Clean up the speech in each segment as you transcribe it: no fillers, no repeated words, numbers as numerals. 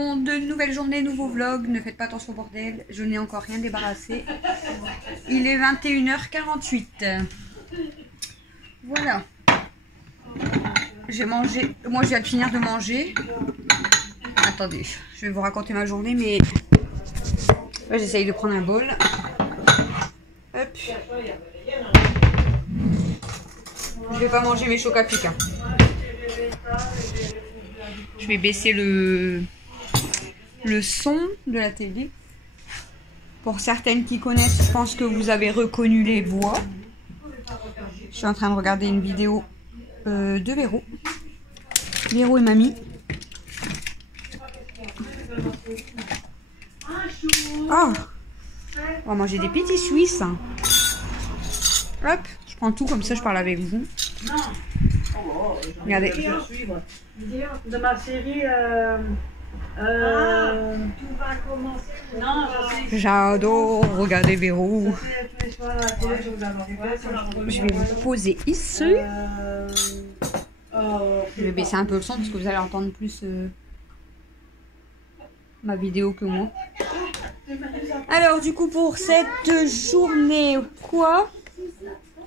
monde, nouvelle journée, nouveau vlog. Ne faites pas attention au bordel, je n'ai encore rien débarrassé. Il est 21h48. Voilà. J'ai mangé, moi je viens de finir de manger. Attendez, je vais vous raconter ma journée, mais là j'essaye de prendre un bol. Hop. Je vais pas manger mes chocs à pic. Je vais baisser le son de la télé. Pour certaines qui connaissent, je pense que vous avez reconnu les voix. Je suis en train de regarder une vidéo de Véro. Véro et mamie. Oh, on va manger des petits Suisses. Hop, je prends tout comme ça, je parle avec vous. Regardez. De ma série. Tout va commencer. J'adore regarder Véro. Je vais vous poser ici. Je vais baisser un peu le son parce que vous allez entendre plus ma vidéo que moi. Alors du coup pour cette journée, quoi?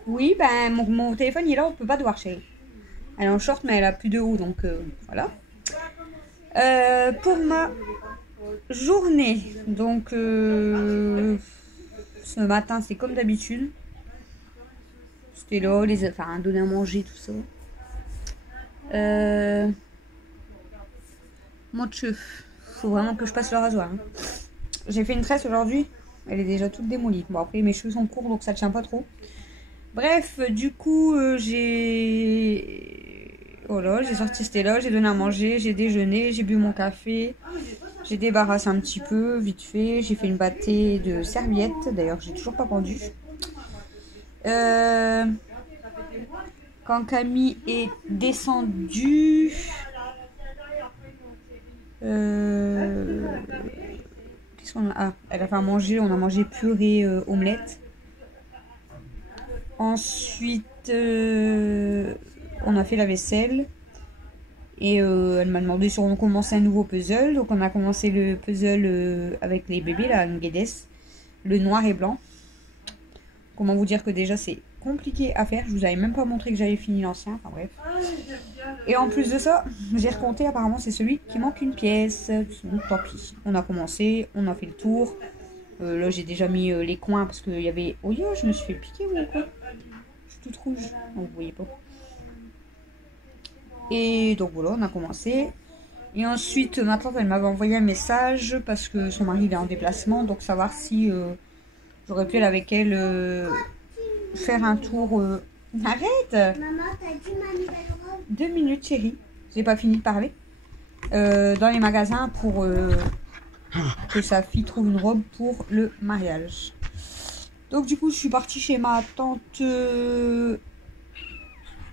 Oui, ben mon téléphone il est là, on peut pas devoir chérie. Elle est en short mais elle a plus de haut donc voilà. Pour ma journée, donc ce matin c'est comme d'habitude. C'était là, enfin donner à manger tout ça. Mon cheveu, faut vraiment que je passe le rasoir. Hein. J'ai fait une tresse aujourd'hui, elle est déjà toute démolie. Bon après mes cheveux sont courts donc ça tient pas trop. Bref, du coup voilà, j'ai sorti Stella, j'ai donné à manger, j'ai déjeuné, j'ai bu mon café, j'ai débarrassé un petit peu, vite fait, j'ai fait une bâtée de serviettes, d'ailleurs j'ai toujours pas pendu. Quand Camille est descendue, qu'est-ce qu'on a? Ah, elle a fait à manger, on a mangé purée omelette. Ensuite, on a fait la vaisselle. Et elle m'a demandé si on commençait un nouveau puzzle. Donc on a commencé le puzzle avec les bébés, là, Guedes, le noir et blanc. Comment vous dire que déjà c'est compliqué à faire. Je vous avais même pas montré que j'avais fini l'ancien. Enfin bref. Et en plus de ça, j'ai recompté. Apparemment c'est celui qui manque une pièce. Donc tant pis. On a commencé, on a fait le tour. Là j'ai déjà mis les coins parce qu'il y avait... Oh yo, je me suis fait piquer ou quoi? Je suis toute rouge. Non, vous voyez pas. Et donc voilà, on a commencé. Et ensuite, ma tante, elle m'avait envoyé un message parce que son mari est en déplacement. Donc savoir si j'aurais pu aller avec elle faire un tour. Arrête! Maman, t'as dit ma nouvelle robe? 2 minutes, chérie. J'ai pas fini de parler. Dans les magasins pour que sa fille trouve une robe pour le mariage. Donc du coup, je suis partie chez ma tante vers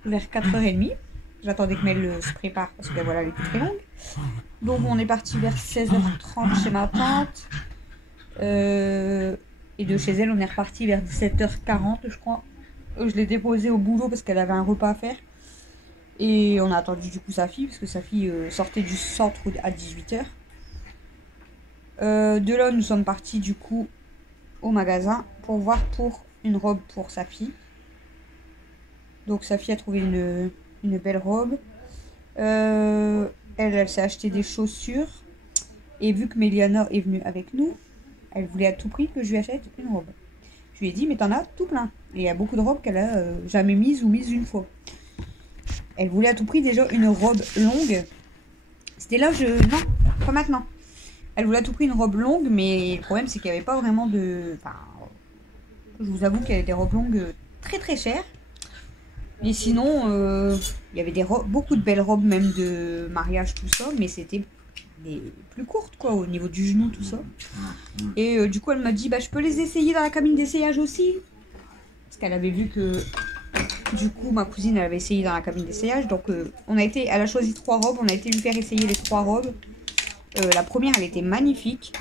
4h30. J'attendais que Mel se prépare parce que voilà, elle était très longue. Donc on est parti vers 16h30 chez ma tante. Et de chez elle, on est reparti vers 17h40, je crois. Je l'ai déposée au boulot parce qu'elle avait un repas à faire. Et on a attendu du coup sa fille parce que sa fille sortait du centre à 18h. De là, nous sommes partis du coup au magasin pour voir pour une robe pour sa fille. Donc sa fille a trouvé une belle robe. Elle s'est acheté des chaussures. Et vu que Méliana est venue avec nous, elle voulait à tout prix que je lui achète une robe. Je lui ai dit, mais t'en as tout plein. Et il y a beaucoup de robes qu'elle a jamais mises ou mises une fois. Elle voulait à tout prix déjà une robe longue. C'était là, non, pas maintenant. Elle voulait à tout prix une robe longue, mais le problème c'est qu'il n'y avait pas vraiment de... Enfin, je vous avoue qu'il y avait des robes longues très très chères. Mais sinon, il y avait beaucoup de belles robes, même de mariage, tout ça. Mais c'était des plus courtes, quoi, au niveau du genou, tout ça. Et du coup, elle m'a dit, bah, je peux les essayer dans la cabine d'essayage aussi. Parce qu'elle avait vu que, du coup, ma cousine, elle avait essayé dans la cabine d'essayage. Donc, elle a choisi 3 robes. On a été lui faire essayer les 3 robes. La première, elle était magnifique.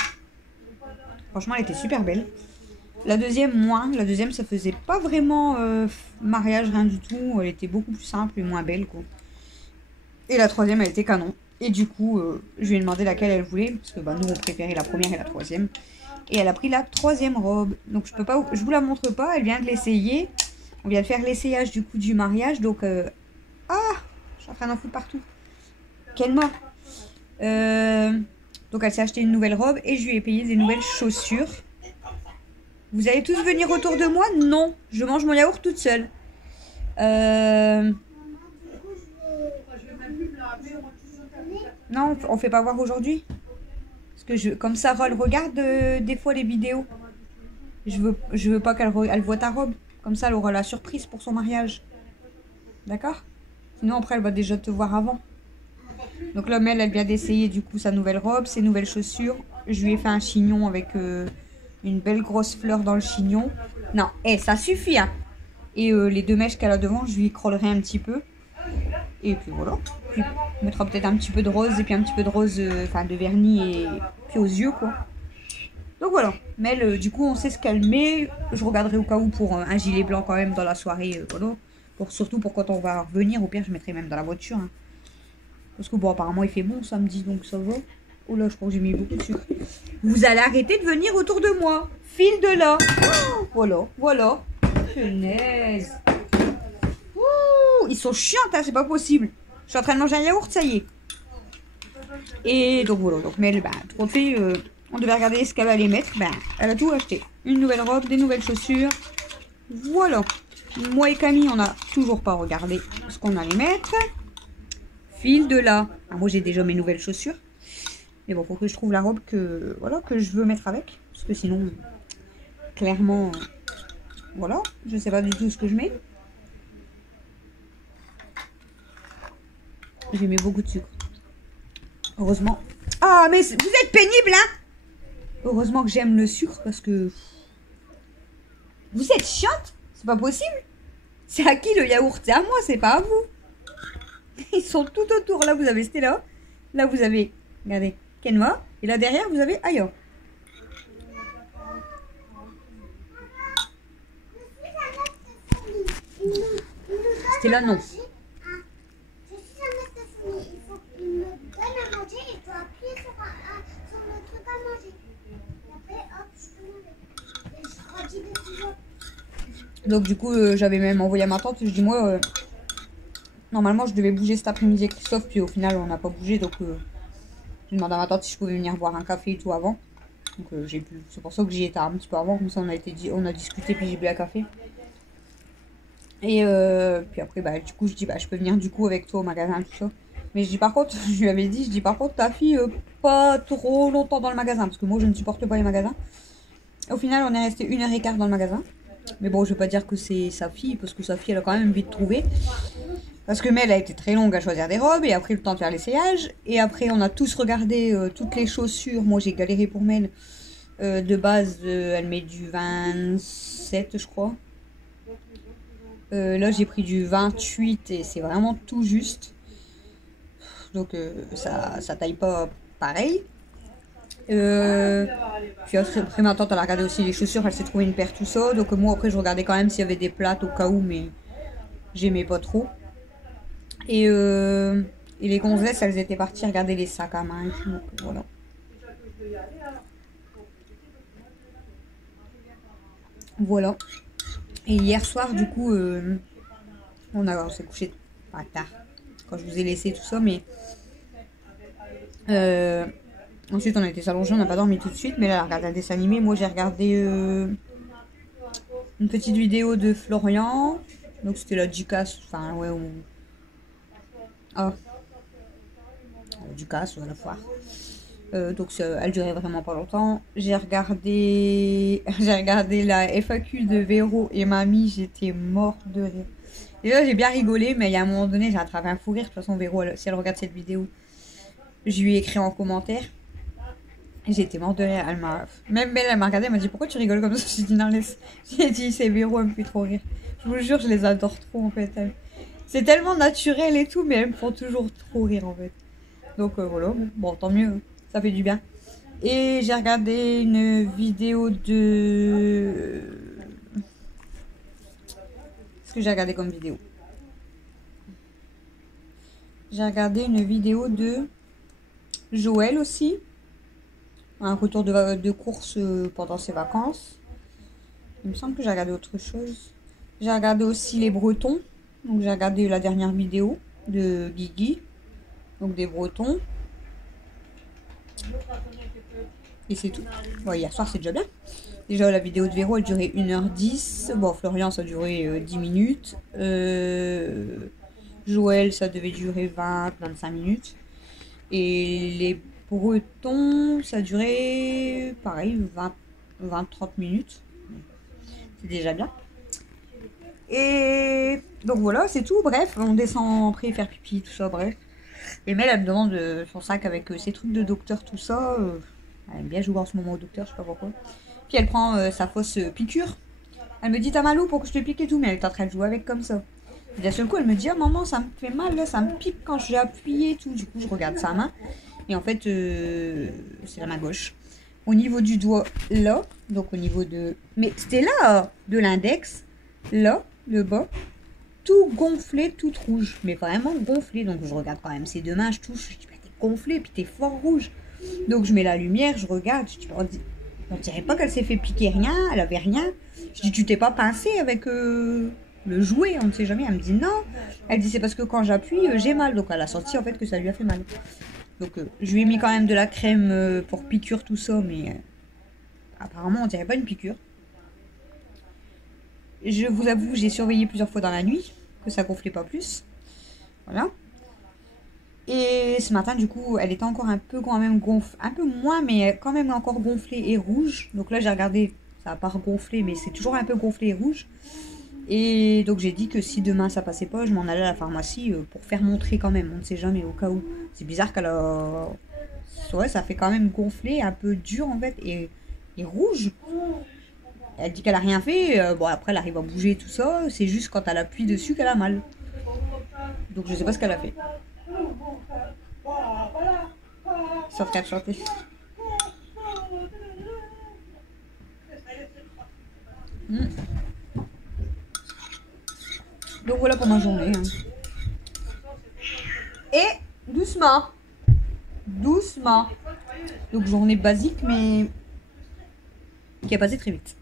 Franchement, elle était super belle. La deuxième, moins. La deuxième, ça faisait pas vraiment mariage, rien du tout. Elle était beaucoup plus simple et moins belle, quoi. Et la troisième, elle était canon. Et du coup, je lui ai demandé laquelle elle voulait, parce que bah, nous, on préférait la première et la troisième. Et elle a pris la troisième robe. Donc, je peux pas, je vous la montre pas, elle vient de l'essayer. On vient de faire l'essayage du coup du mariage. Donc, ah, je suis en train d'en foutre partout. Quelle mort. Donc, elle s'est acheté une nouvelle robe et je lui ai payé des nouvelles chaussures. Vous allez tous venir autour de moi? Non, je mange mon yaourt toute seule. Non, on fait pas voir aujourd'hui. Parce que comme Sarah, elle regarde des fois les vidéos. Je veux pas elle voit ta robe. Comme ça, elle aura la surprise pour son mariage. D'accord? Sinon, après, elle va déjà te voir avant. Donc là, elle vient d'essayer du coup sa nouvelle robe, ses nouvelles chaussures. Je lui ai fait un chignon avec une belle grosse fleur dans le chignon. Non, ça suffit, hein. Et les 2 mèches qu'elle a devant, je lui crollerai un petit peu. Et puis voilà. Puis on mettra peut-être un petit peu de rose et puis un petit peu de rose, enfin de vernis et puis aux yeux quoi. Donc voilà. Mais du coup on sait ce qu'elle met. Je regarderai au cas où pour un gilet blanc quand même dans la soirée. Voilà. Surtout pour quand on va revenir. Au pire je mettrai même dans la voiture. Hein. Parce que bon apparemment il fait bon samedi donc ça va. Oh là je crois que j'ai mis beaucoup de sucre. Vous allez arrêter de venir autour de moi. File de là. Oh, voilà, voilà. Punaise. Ils sont chiantes, hein, c'est pas possible. Je suis en train de manger un yaourt, ça y est. Et donc voilà, donc mais trop fait, on devait regarder ce qu'elle allait mettre. Elle a tout acheté. Une nouvelle robe, des nouvelles chaussures. Voilà. Moi et Camille, on n'a toujours pas regardé ce qu'on allait mettre. File de là. Moi j'ai déjà mes nouvelles chaussures. Mais bon, faut que je trouve la robe que je veux mettre avec. Parce que sinon, clairement, voilà, je sais pas du tout ce que je mets. J'ai mis beaucoup de sucre. Heureusement. Ah, mais vous êtes pénible, hein? Heureusement que j'aime le sucre parce que... Vous êtes chiante? C'est pas possible. C'est à qui le yaourt? C'est à moi, c'est pas à vous. Ils sont tout autour. Là, vous avez Stella. Là, vous avez... Regardez. Kenwa. Et là, derrière, vous avez Aya. Stella, non. Donc du coup j'avais même envoyé à ma tante, je dis moi normalement je devais bouger cet après-midi avec Christophe puis au final on n'a pas bougé donc j'ai demandé à ma tante si je pouvais venir boire un café et tout avant. Donc j'ai pu, c'est pour ça que j'y étais un petit peu avant, comme ça on a discuté puis j'ai bu un café. Et puis après du coup je dis je peux venir du coup avec toi au magasin tout ça. Mais je dis par contre, je lui avais dit, je dis par contre ta fille pas trop longtemps dans le magasin parce que moi je ne supporte pas les magasins. Au final on est resté 1h15 dans le magasin. Mais bon, je vais pas dire que c'est sa fille, parce que sa fille, elle a quand même vite trouvé. Parce que elle a été très longue à choisir des robes, et après le temps de faire l'essayage. Et après, on a tous regardé toutes les chaussures. Moi, j'ai galéré pour Mel. De base, elle met du 27, je crois. Là, j'ai pris du 28, et c'est vraiment tout juste. Donc, ça taille pas pareil. Puis après ma tante elle a regardé aussi les chaussures, elle s'est trouvé une paire tout ça. Donc moi après je regardais quand même s'il y avait des plates au cas où, mais j'aimais pas trop. Et les gonzesses elles étaient parties regarder les sacs à main et tout, donc voilà. Voilà. Et hier soir du coup on s'est couché pas tard quand je vous ai laissé tout ça, mais ensuite on a été s'allonger, on n'a pas dormi tout de suite, mais là elle a regardé un dessin animé. Moi j'ai regardé une petite vidéo de Florian, donc c'était la Ducasse, enfin ouais, Ducasse à la foire. Donc elle durait vraiment pas longtemps. J'ai regardé la FAQ de Véro et Mamie, j'étais morte de rire. Et là j'ai bien rigolé, mais il y a un moment donné j'ai attrapé un fou rire. De toute façon Véro, si elle regarde cette vidéo, je lui ai écrit en commentaire. J'étais morte de rire. Elle m'a regardé, elle m'a dit pourquoi tu rigoles comme ça. J'ai dit non, laisse. J'ai dit c'est Véro, elle me fait trop rire. Je vous jure, je les adore trop en fait. C'est tellement naturel et tout, mais elles me font toujours trop rire en fait. Donc voilà, bon tant mieux, ça fait du bien. Et j'ai regardé une vidéo de... Qu'est-ce que j'ai regardé comme vidéo? J'ai regardé une vidéo de Joël aussi. Un retour de course pendant ses vacances. Il me semble que j'ai regardé autre chose. J'ai regardé aussi les Bretons. Donc j'ai regardé la dernière vidéo de Guigui. Donc des Bretons. Et c'est tout. Bon, hier soir c'est déjà bien. Déjà la vidéo de Véro elle durait 1h10. Bon, Florian ça durait 10 minutes. Joël ça devait durer 20-25 minutes. Et les Bretons ça durait pareil 20-30 minutes. C'est déjà bien. Et donc voilà, c'est tout. Bref, on descend après faire pipi, tout ça, bref. Et Mel, elle me demande son sac avec ses trucs de docteur, tout ça. Elle aime bien jouer en ce moment au docteur, je sais pas pourquoi. Puis elle prend sa fausse piqûre. Elle me dit, t'as mal où pour que je te pique et tout, mais elle est en train de jouer avec comme ça. Et d'un seul coup, elle me dit, ah maman, ça me fait mal, là, ça me pique quand j'ai appuyé et tout. Du coup, je regarde sa main. Et en fait, c'est la main gauche. Au niveau du doigt, là, donc au niveau de... Mais c'était là, de l'index, là, le bas, tout gonflé, tout rouge. Mais vraiment gonflé. Donc je regarde quand même ses deux mains, je touche, je dis, bah, t'es gonflé, puis t'es fort rouge. Donc je mets la lumière, je regarde, je dis, on dirait pas qu'elle s'est fait piquer rien, elle avait rien. Je dis, tu t'es pas pincé avec le jouet, on ne sait jamais. Elle me dit, non. Elle dit, c'est parce que quand j'appuie, j'ai mal. Donc elle a senti en fait que ça lui a fait mal. Donc je lui ai mis quand même de la crème pour piqûre, tout ça, mais apparemment on dirait pas une piqûre. Je vous avoue, j'ai surveillé plusieurs fois dans la nuit, que ça gonflait pas plus. Voilà. Et ce matin, du coup, elle était encore un peu quand même gonflée, un peu moins, mais quand même encore gonflée et rouge. Donc là, j'ai regardé, ça n'a pas gonflé, mais c'est toujours un peu gonflé et rouge. Et donc j'ai dit que si demain ça passait pas, je m'en allais à la pharmacie pour faire montrer quand même, on ne sait jamais au cas où. C'est bizarre qu'elle a... Ouais, ça fait quand même gonfler, un peu dur en fait, et rouge. Elle dit qu'elle a rien fait, bon après elle arrive à bouger tout ça, c'est juste quand elle appuie dessus qu'elle a mal. Donc je sais pas ce qu'elle a fait. Sauf qu'elle chantait. Donc voilà pour ma journée. Hein. Et doucement. Doucement. Donc journée basique mais qui a passé très vite.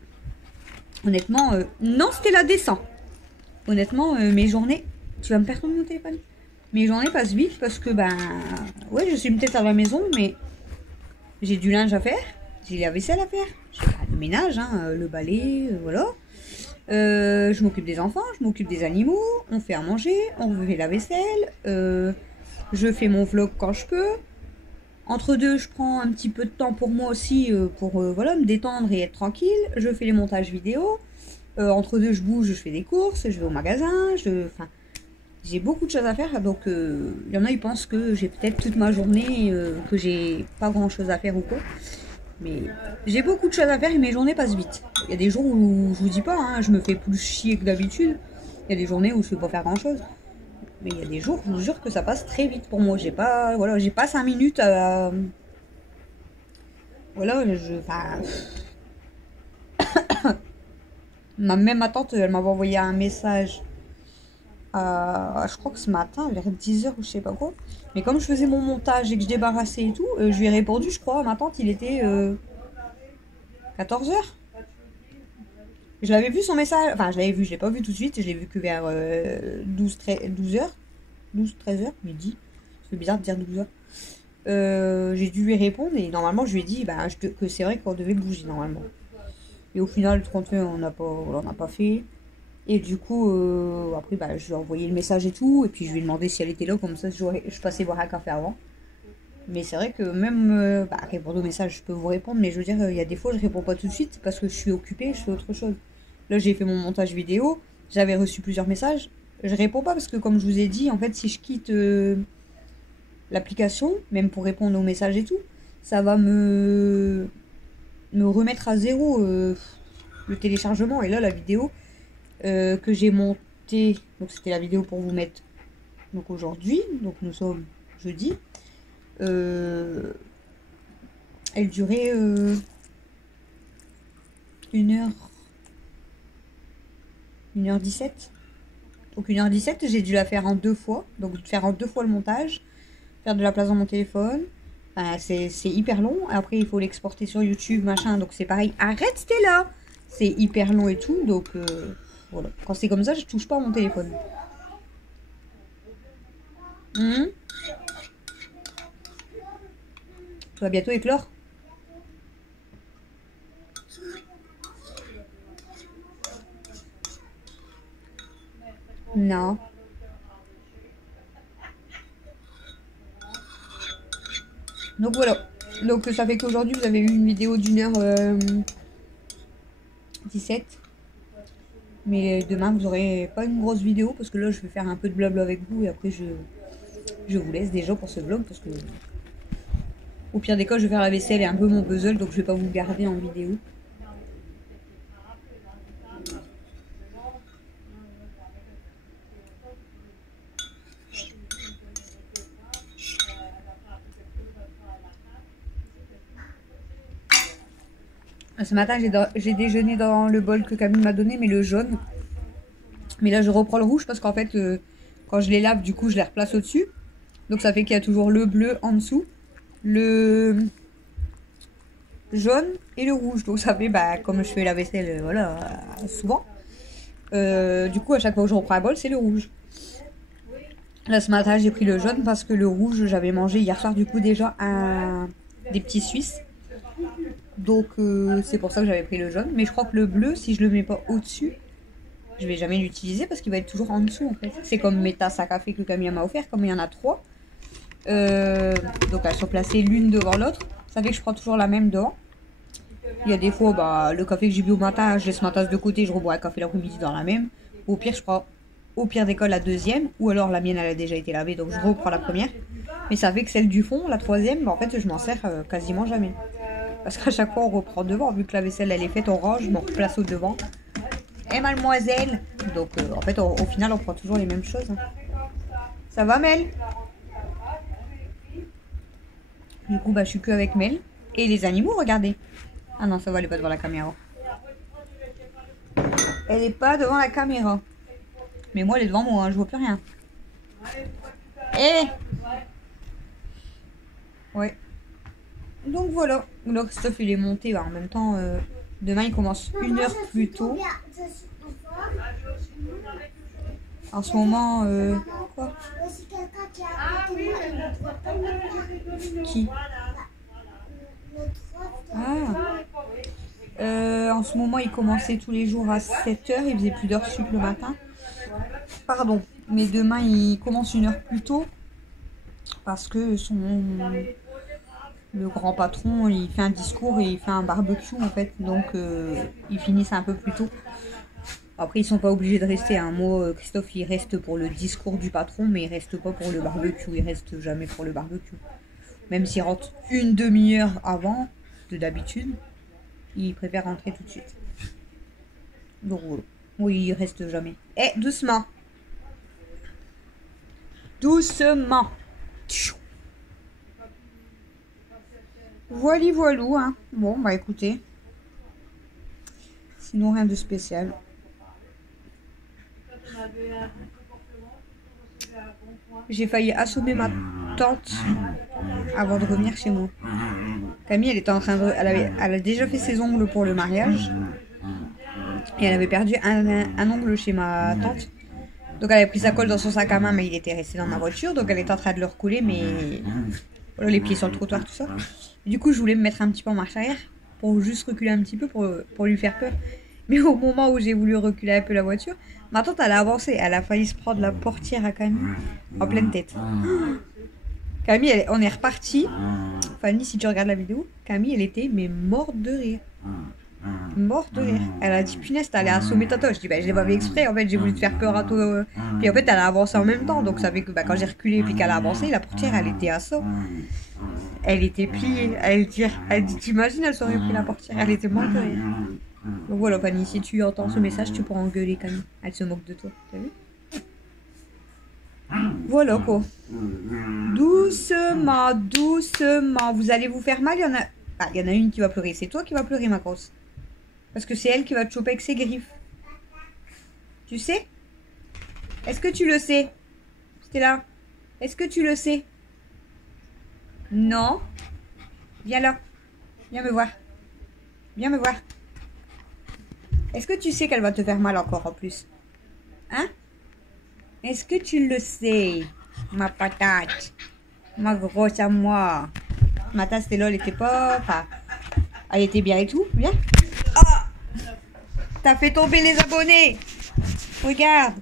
Honnêtement, non c'était la descente. Honnêtement, mes journées... Tu vas me faire tomber mon téléphone? Mes journées passent vite parce que ben... Ouais je suis peut-être à la maison mais j'ai du linge à faire. J'ai la vaisselle à faire. J'ai le ménage, hein, le balai, voilà. Je m'occupe des enfants, je m'occupe des animaux, on fait à manger, on fait la vaisselle, je fais mon vlog quand je peux. Entre deux, je prends un petit peu de temps pour moi aussi, pour voilà, me détendre et être tranquille. Je fais les montages vidéo. Entre deux, je bouge, je fais des courses, je vais au magasin. Enfin, j'ai beaucoup de choses à faire. Donc, il y en a, ils pensent que j'ai peut-être toute ma journée, que j'ai pas grand-chose à faire ou quoi. Mais j'ai beaucoup de choses à faire et mes journées passent vite. Il y a des jours où je vous dis pas, hein, je me fais plus chier que d'habitude. Il y a des journées où je ne peux pas faire grand chose. Mais il y a des jours, je vous jure que ça passe très vite pour moi. J'ai pas, voilà, j'ai pas 5 minutes à. Voilà, enfin... Même ma tante, elle m'avait envoyé un message. Je crois que ce matin, vers 10h ou je sais pas quoi. Mais comme je faisais mon montage et que je débarrassais et tout, je lui ai répondu, je crois, à ma tante, il était 14h. Je l'avais vu son message, enfin je l'avais vu, je l'ai pas vu tout de suite, je l'ai vu que vers 12h, 13h, midi. C'est bizarre de dire 12h. J'ai dû lui répondre et normalement je lui ai dit que c'est vrai qu'on devait bouger normalement. Et au final, tout compte fait, on n'a pas fait. Et du coup, après, je lui ai envoyé le message et tout. Et puis, je lui ai demandé si elle était là. Comme ça, je passais boire un café avant. Mais c'est vrai que même répondre au message, je peux vous répondre. Mais je veux dire, il y a des fois, je réponds pas tout de suite parce que je suis occupée, je fais autre chose. Là, j'ai fait mon montage vidéo. J'avais reçu plusieurs messages. Je réponds pas parce que, comme je vous ai dit, en fait, si je quitte l'application, même pour répondre aux messages et tout, ça va me remettre à zéro le téléchargement. Et là, la vidéo que j'ai montée, donc c'était la vidéo pour vous mettre donc aujourd'hui, donc nous sommes jeudi, elle durait 1h17. Donc 1h17, j'ai dû la faire en 2 fois, donc faire en 2 fois le montage, faire de la place dans mon téléphone, Enfin, c'est hyper long. Après, il faut l'exporter sur YouTube, machin. Donc, c'est pareil. Arrête, Stella! C'est hyper long et tout. Donc, voilà. Quand c'est comme ça, je touche pas à mon téléphone. Tu vas bientôt éclore? Non. Donc voilà. Donc ça fait qu'aujourd'hui vous avez eu une vidéo d'1h17. Mais demain vous aurez pas une grosse vidéo parce que là je vais faire un peu de blabla avec vous et après je vous laisse déjà pour ce vlog parce que au pire des cas je vais faire la vaisselle et un peu mon puzzle donc je vais pas vous garder en vidéo. Ce matin, j'ai déjeuné dans le bol que Camille m'a donné, mais le jaune. Mais là, je reprends le rouge parce qu'en fait, quand je les lave, du coup, je les replace au-dessus. Donc, ça fait qu'il y a toujours le bleu en dessous, le jaune et le rouge. Donc, ça fait, bah, comme je fais la vaisselle, voilà, souvent. Du coup, à chaque fois que je reprends un bol, c'est le rouge. Là, ce matin, j'ai pris le jaune parce que le rouge, j'avais mangé hier soir, du coup, déjà des petits Suisses. Donc c'est pour ça que j'avais pris le jaune. Mais je crois que le bleu, si je le mets pas au-dessus, je vais jamais l'utiliser parce qu'il va être toujours en dessous en fait. C'est comme mes tasses à café que Camille m'a offert, comme il y en a 3. Donc elles sont placées l'une devant l'autre. Ça fait que je prends toujours la même devant. Il y a des fois, bah, le café que j'ai bu au matin, je laisse ma tasse de côté, je rebois un café l'après-midi dans la même. Au pire, je prends au pire des cas la deuxième. Ou alors la mienne, elle a déjà été lavée, donc je reprends la première. Mais ça fait que celle du fond, la troisième, bah, en fait, je m'en sers quasiment jamais. Parce qu'à chaque fois, on reprend devant. Vu que la vaisselle, elle est faite, on range, on replace au devant. Et mademoiselle. Donc, en fait, au final, on prend toujours les mêmes choses. Ça va, Mel? Du coup, bah, je suis que avec Mel. Et les animaux, regardez. Ah non, ça va, elle est pas devant la caméra. Elle est pas devant la caméra. Mais moi, elle est devant moi, hein, je vois plus rien. Ouais. Donc voilà, là Christophe il est monté en même temps. Demain il commence une heure plus tôt. En ce moment, quoi? Qui? En ce moment il commençait tous les jours à 7 h, il faisait plus d'heures sup le matin. Pardon, mais demain il commence une heure plus tôt parce que le grand patron, il fait un discours et il fait un barbecue en fait, donc ils finissent un peu plus tôt. Après, ils sont pas obligés de rester. Hein. Moi, Christophe, il reste pour le discours du patron, mais il reste pas pour le barbecue. Il reste jamais pour le barbecue. Même s'il rentre une demi-heure avant de d'habitude, il préfère rentrer tout de suite. Donc oui, il reste jamais. Eh, doucement. Doucement. Voilà, voilou, hein. Bon, bah écoutez. Sinon, rien de spécial. J'ai failli assommer ma tante avant de revenir chez moi. Camille, elle était en train de... Elle a déjà fait ses ongles pour le mariage. Et elle avait perdu un ongle chez ma tante. Donc elle avait pris sa colle dans son sac à main, mais il était resté dans ma voiture. Donc elle était en train de le recoller, mais... Voilà, les pieds sur le trottoir, tout ça. Et du coup, je voulais me mettre un petit peu en marche arrière. Pour juste reculer un petit peu, pour lui faire peur. Mais au moment où j'ai voulu reculer un peu la voiture, ma tante, elle a avancé. Elle a failli se prendre la portière à Camille en pleine tête. Camille, on est reparti. Fanny, si tu regardes la vidéo, Camille, elle était mais morte de rire. Morte de rire. Elle a dit, punaise, t'allais assommer Toto. Je dis, bah, je l'ai pas fait exprès. En fait, j'ai voulu te faire peur à toi. Puis en fait, elle a avancé en même temps. Donc ça fait que bah, quand j'ai reculé et puis qu'elle a avancé, la portière, elle était à ça. Elle était pliée. Elle dit, t'imagines, elle s'aurait pris la portière. Elle était morte de rire. Donc voilà, Fanny, si tu entends ce message, tu pourras engueuler Camille. Elle se moque de toi, t'as vu? Voilà quoi. Doucement, doucement. Vous allez vous faire mal, il y en a... Ah, il y en a une qui va pleurer. C'est toi qui vas pleurer, ma grosse. Parce que c'est elle qui va te choper avec ses griffes. Tu sais? Est-ce que tu le sais? Stella? Est-ce que tu le sais? Non? Viens là. Viens me voir. Viens me voir. Est-ce que tu sais qu'elle va te faire mal encore en plus? Hein? Est-ce que tu le sais? Ma patate. Ma grosse à moi. Ma tasse, c'était là, elle était pas... Enfin, elle était bien et tout. Viens. Oh! T'as fait tomber les abonnés. Regarde.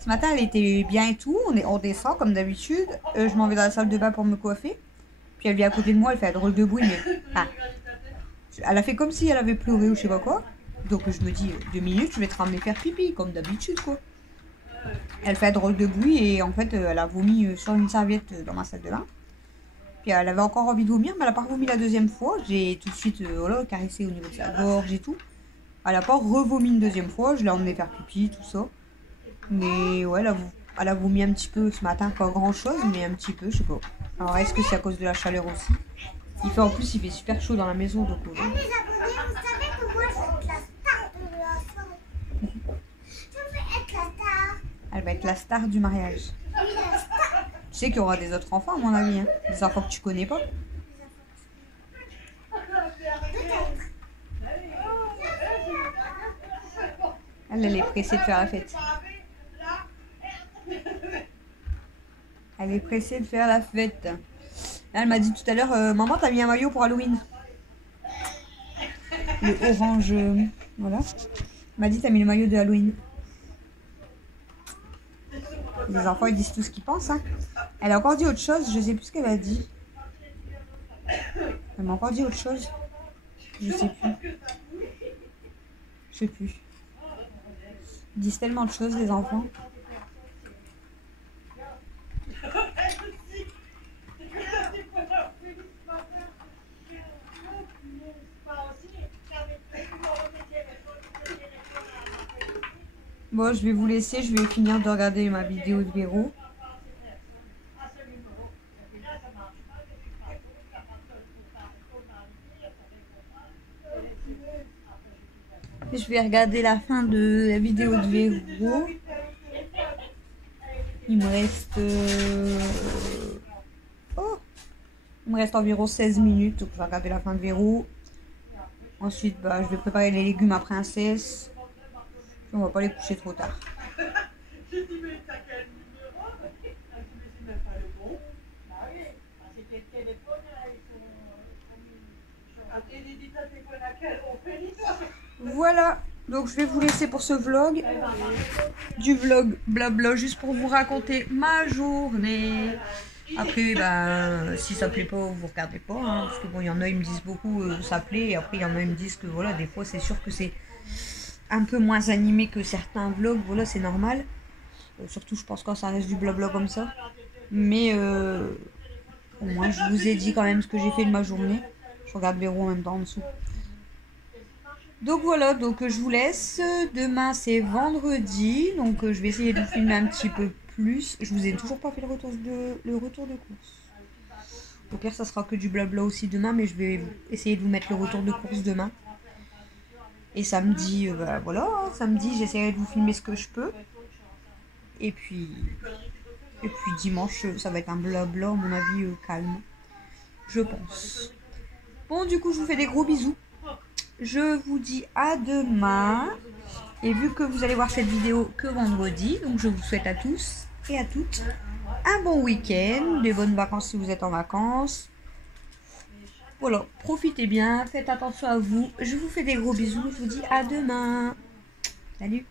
Ce matin, elle était bien et tout. On descend comme d'habitude. Je m'en vais dans la salle de bain pour me coiffer. Puis elle vient à côté de moi, elle fait un drôle de bruit. Mais... Ah. Elle a fait comme si elle avait pleuré ou je sais pas quoi. Donc je me dis, 2 minutes, je vais te ramener faire pipi, comme d'habitude quoi. Elle fait un drôle de bruit et en fait, elle a vomi sur une serviette dans ma salle de bain. Puis elle avait encore envie de vomir, mais elle a pas vomi la deuxième fois. J'ai tout de suite voilà, caressé au niveau de sa gorge et tout. Elle a pas revomi une deuxième fois, je l'ai emmenée faire pipi, tout ça. Mais ouais, elle a vomi un petit peu ce matin, pas grand chose, mais un petit peu, je sais pas. Alors est-ce que c'est à cause de la chaleur aussi? En plus, il fait super chaud dans la maison, donc... Les abonnés, vous savez que moi, je vais être la star de l'enfant. Je vais être la star. Elle va être la star du mariage. Oui, la star. Tu sais qu'il y aura des autres enfants, à mon avis. Hein. Des enfants que tu connais pas. Peut-être. Elle est pressée de faire la fête. Elle est pressée de faire la fête. Elle m'a dit tout à l'heure, maman, t'as mis un maillot pour Halloween. Le orange, voilà. Elle m'a dit, t'as mis le maillot de Halloween. Les enfants, ils disent tout ce qu'ils pensent. Hein. Elle a encore dit autre chose, je sais plus ce qu'elle a dit. Elle m'a encore dit autre chose. Je sais plus. Je sais plus. Ils disent tellement de choses, les enfants. Bon, je vais vous laisser, je vais finir de regarder ma vidéo de Véro. Je vais regarder la fin de la vidéo de Véro. Il me reste... Oh, il me reste environ 16 minutes, donc je vais regarder la fin de Véro. Ensuite, bah, je vais préparer les légumes à princesse. On va pas les coucher trop tard. Voilà, donc je vais vous laisser pour ce vlog. Du vlog blabla, juste pour vous raconter ma journée. Après, ben, si ça plaît pas, vous regardez pas. Hein, parce que bon, il y en a, ils me disent beaucoup ça plaît. Et après, il y en a, ils me disent que voilà, des fois, c'est sûr que c'est un peu moins animé que certains vlogs. Voilà, c'est normal. Surtout, je pense, quand ça reste du blabla comme ça. Mais au moins, je vous ai dit quand même ce que j'ai fait de ma journée. Je regarde Véro en même temps en dessous. Donc voilà, donc je vous laisse. Demain, c'est vendredi. Donc je vais essayer de vous filmer un petit peu plus. Je vous ai toujours pas fait le retour de course. Au pire, ça sera que du blabla aussi demain. Mais je vais essayer de vous mettre le retour de course demain. Et samedi, bah, voilà. Samedi, j'essaierai de vous filmer ce que je peux. Et puis dimanche, ça va être un blabla, à mon avis, calme. Je pense. Bon, du coup, je vous fais des gros bisous. Je vous dis à demain. Et vu que vous allez voir cette vidéo que vendredi, donc je vous souhaite à tous et à toutes un bon week-end, des bonnes vacances si vous êtes en vacances. Voilà, profitez bien, faites attention à vous. Je vous fais des gros bisous, je vous dis à demain. Salut!